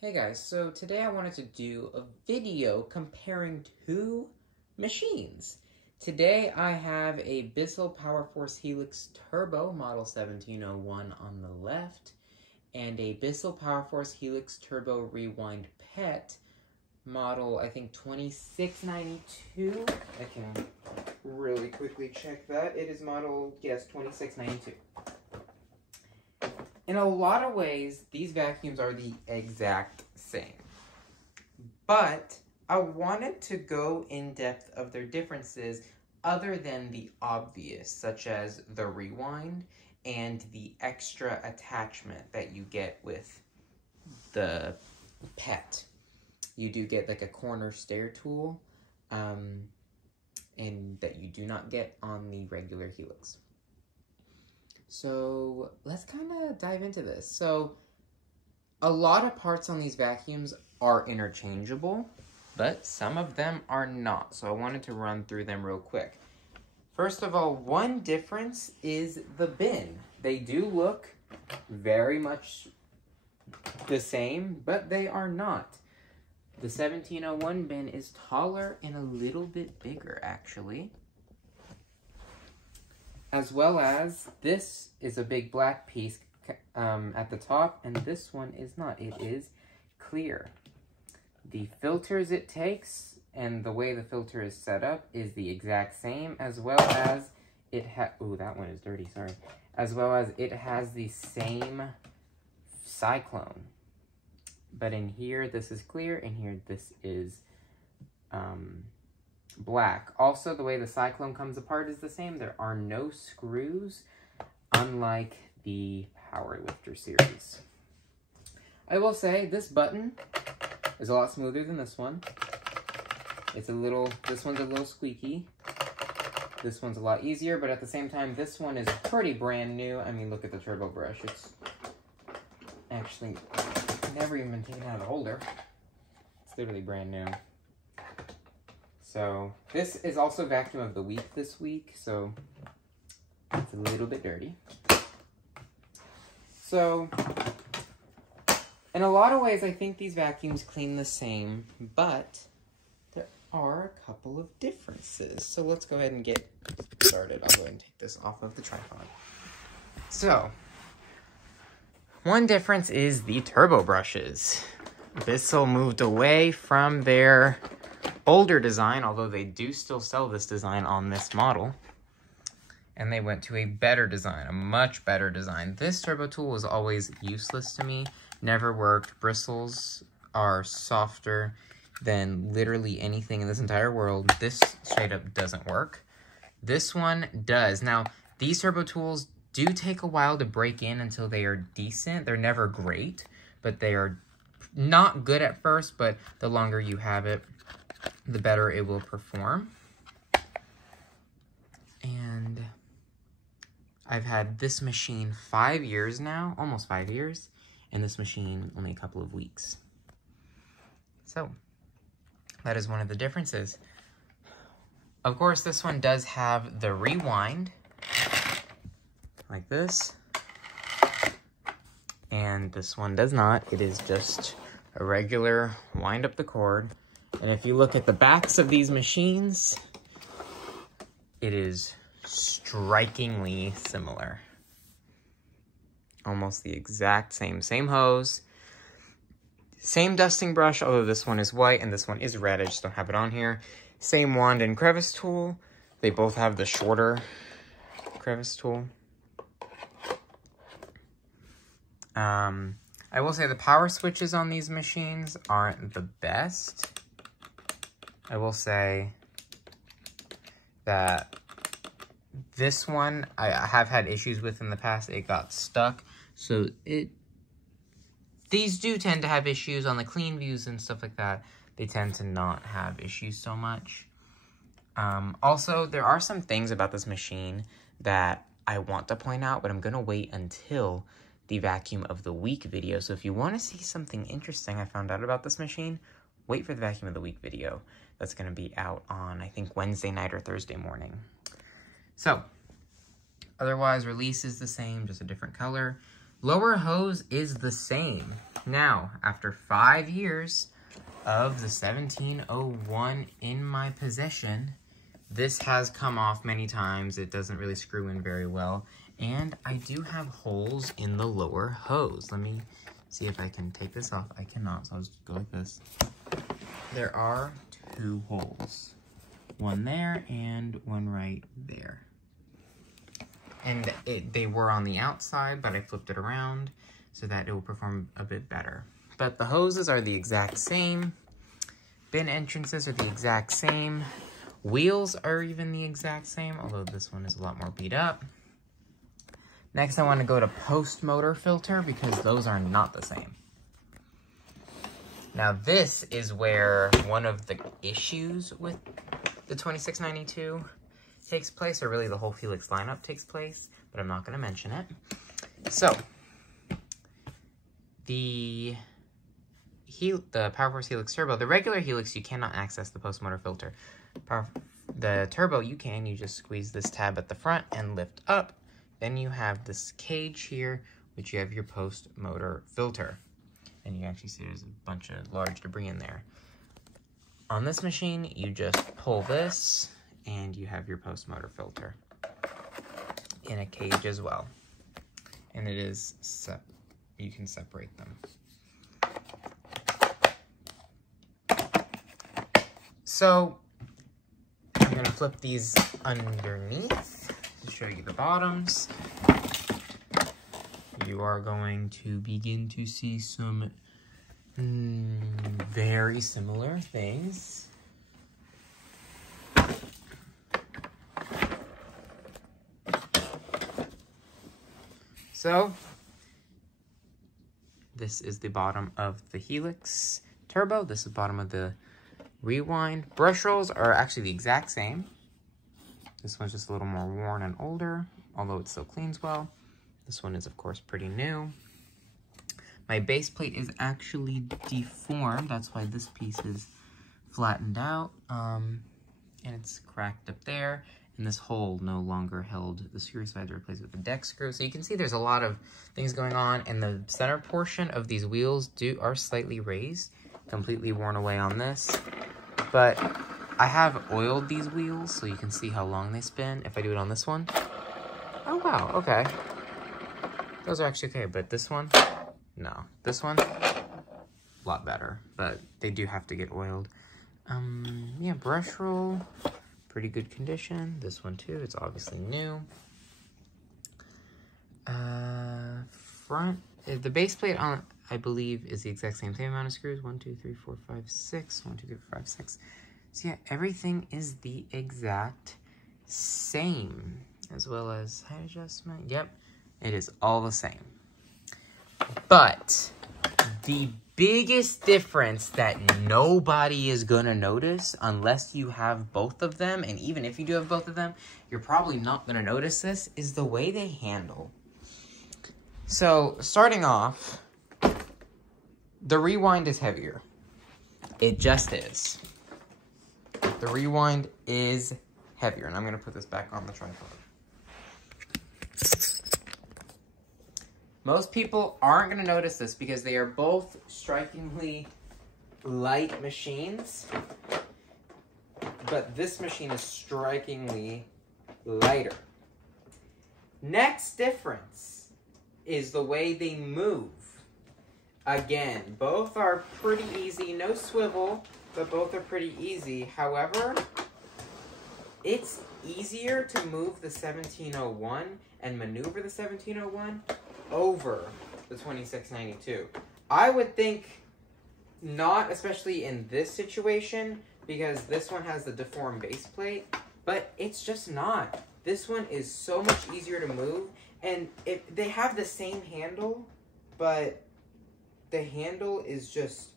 Hey guys, so today I wanted to do a video comparing two machines. Today I have a Bissell Powerforce Helix Turbo Model 1701 on the left and a Bissell Powerforce Helix Turbo Rewind PET model, I think 2692. I can really quickly check that. It is model, yes, 2692. In a lot of ways, these vacuums are the exact same. But I wanted to go in depth of their differences other than the obvious, such as the rewind and the extra attachment that you get with the PET. You do get like a corner stair tool, and that you do not get on the regular Helix. So let's kind of dive into this. So a lot of parts on these vacuums are interchangeable, but some of them are not. So I wanted to run through them real quick. First of all, one difference is the bin. They do look very much the same, but they are not. The 1701 bin is taller and a little bit bigger, actually. As well as, this is a big black piece at the top, and this one is not. It is clear. The filters it takes and the way the filter is set up is the exact same, as well as it ooh, that one is dirty, sorry. As well as it has the same cyclone. But in here, this is clear, and here, this is black. Also, the way the cyclone comes apart is the same. There are no screws, unlike the Powerlifter series. I will say this button is a lot smoother than this one. This one's a little squeaky. This one's a lot easier, but at the same time, this one is pretty brand new. I mean, look at the turbo brush. It's actually never even been taken out of the holder. It's literally brand new. So this is also Vacuum of the Week this week, so it's a little bit dirty. So in a lot of ways, I think these vacuums clean the same, but there are a couple of differences. So let's go ahead and get started. I'll go ahead and take this off of the tripod. So one difference is the turbo brushes. Bissell moved away from their older design, although they do still sell this design on this model, and they went to a better design, a much better design. This turbo tool was always useless to me, never worked. Bristles are softer than literally anything in this entire world. This straight up doesn't work. This one does. Now, these turbo tools do take a while to break in until they are decent. They're never great, but they are not good at first, but the longer you have it, the better it will perform. And I've had this machine 5 years now, almost 5 years, and this machine only a couple of weeks. So that is one of the differences. Of course, this one does have the rewind, like this, and this one does not. It is just a regular wind up the cord. And if you look at the backs of these machines, it is strikingly similar. Almost the exact same. Same hose, same dusting brush, although this one is white and this one is red. I just don't have it on here. Same wand and crevice tool. They both have the shorter crevice tool. I will say the power switches on these machines aren't the best. I will say that this one I have had issues with in the past. It got stuck. So these do tend to have issues on the clean views and stuff like that. They tend to not have issues so much. Also, there are some things about this machine that I want to point out, but I'm going to wait until the Vacuum of the Week video. So if you want to see something interesting I found out about this machine, wait for the Vacuum of the Week video. That's going to be out on, I think, Wednesday night or Thursday morning. So, otherwise, release is the same, just a different color. Lower hose is the same. Now, after 5 years of the 1701 in my possession, this has come off many times. It doesn't really screw in very well. And I do have holes in the lower hose. Let me see if I can take this off. I cannot, so I'll just go like this. There are 2 holes. One there and one right there. And they were on the outside, but I flipped it around so that it will perform a bit better. But the hoses are the exact same. Bin entrances are the exact same. Wheels are even the exact same, although this one is a lot more beat up. Next, I want to go to post motor filter because those are not the same. Now, this is where one of the issues with the 2692 takes place, or really the whole Helix lineup takes place, but I'm not going to mention it. So, the Powerforce Helix Turbo, the regular Helix, you cannot access the post motor filter. The Turbo, you can. You just squeeze this tab at the front and lift up. Then you have this cage here, which you have your post motor filter. And you actually see there's a bunch of large debris in there. On this machine, you just pull this, and you have your post motor filter in a cage as well. And it is you can separate them. So I'm gonna flip these underneath to show you the bottoms. You are going to begin to see some very similar things. So, this is the bottom of the Helix Turbo. This is the bottom of the Rewind. Brush rolls are actually the exact same. This one's just a little more worn and older, although it still cleans well. This one is, of course, pretty new. My base plate is actually deformed. That's why this piece is flattened out. And it's cracked up there. And this hole no longer held the screw, so I had to replace it with a deck screw. So you can see there's a lot of things going on. And the center portion of these wheels are slightly raised. Completely worn away on this. But I have oiled these wheels, so you can see how long they spin. If I do it on this one. Oh, wow. Okay. Those are actually okay, but this one, no. This one, a lot better, but they do have to get oiled. Yeah, brush roll, pretty good condition. This one too, it's obviously new. Front, the base plate on, I believe, is the exact same amount of screws. 1, 2, 3, 4, 5, 6. 1, 2, 3, 4, 5, 6. So yeah, everything is the exact same, as well as height adjustment. Yep. It is all the same. But the biggest difference that nobody is going to notice unless you have both of them, and even if you do have both of them, you're probably not going to notice this, is the way they handle. So, starting off, the Rewind is heavier. It just is. The Rewind is heavier. And I'm going to put this back on the tripod. Most people aren't going to notice this because they are both strikingly light machines. But this machine is strikingly lighter. Next difference is the way they move. Again, both are pretty easy. No swivel, but both are pretty easy. However, it's easier to move the 1701 and maneuver the 1701 over the 2692. I would think not, especially in this situation, because this one has the deformed base plate, but it's just not. This one is so much easier to move, and they have the same handle, but the handle is just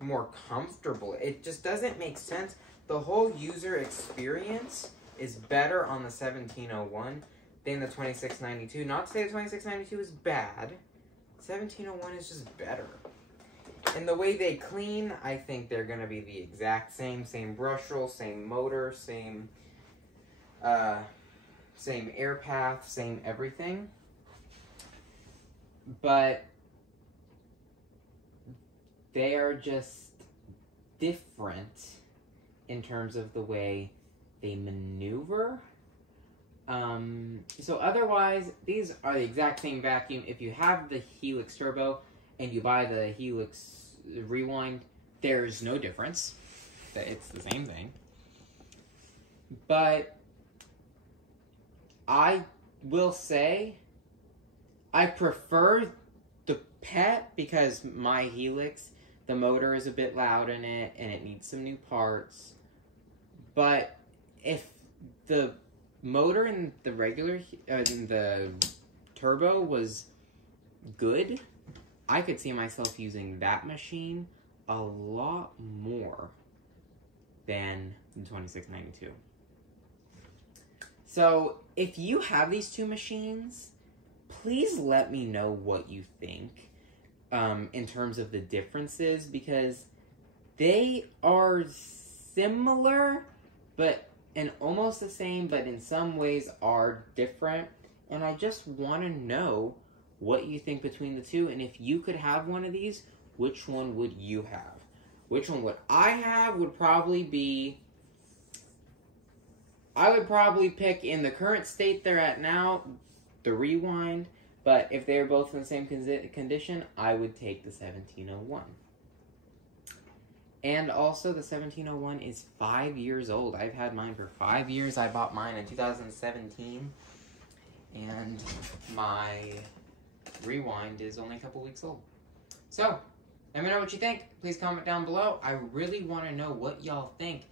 more comfortable. It just doesn't make sense. The whole user experience is better on the 1701 than the 2692. Not to say the 2692 is bad. 1701 is just better. And the way they clean, I think they're going to be the exact same. Same brush roll, same motor, same air path, same everything. But they are just different in terms of the way they maneuver. So otherwise, these are the exact same vacuum. If you have the Helix Turbo and you buy the Helix Rewind, there's no difference. It's the same thing. But I will say I prefer the Pet because my Helix, the motor is a bit loud in it and it needs some new parts. But if the motor in the regular, in the Turbo was good, I could see myself using that machine a lot more than the 2692. So if you have these two machines, please let me know what you think in terms of the differences, because they are similar, and almost the same, but in some ways are different. And I just want to know what you think between the two, and if you could have one of these, which one would you have? Which one would I have would probably be... I would probably pick, in the current state they're at now, the Rewind, but if they're both in the same condition, I would take the 1701. And also, the 1701 is 5 years old. I've had mine for 5 years. I bought mine in 2017. And my Rewind is only a couple weeks old. So, let me know what you think. Please comment down below. I really want to know what y'all think.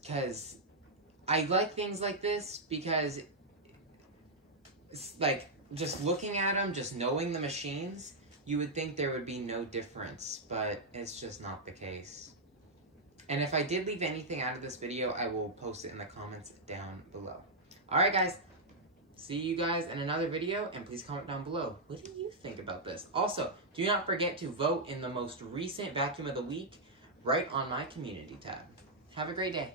Because I like things like this because it's like, just looking at them, just knowing the machines, you would think there would be no difference, but it's just not the case. And if I did leave anything out of this video, I will post it in the comments down below. Alright guys, see you guys in another video, and please comment down below. What do you think about this? Also, do not forget to vote in the most recent vacuum of the week right on my community tab. Have a great day.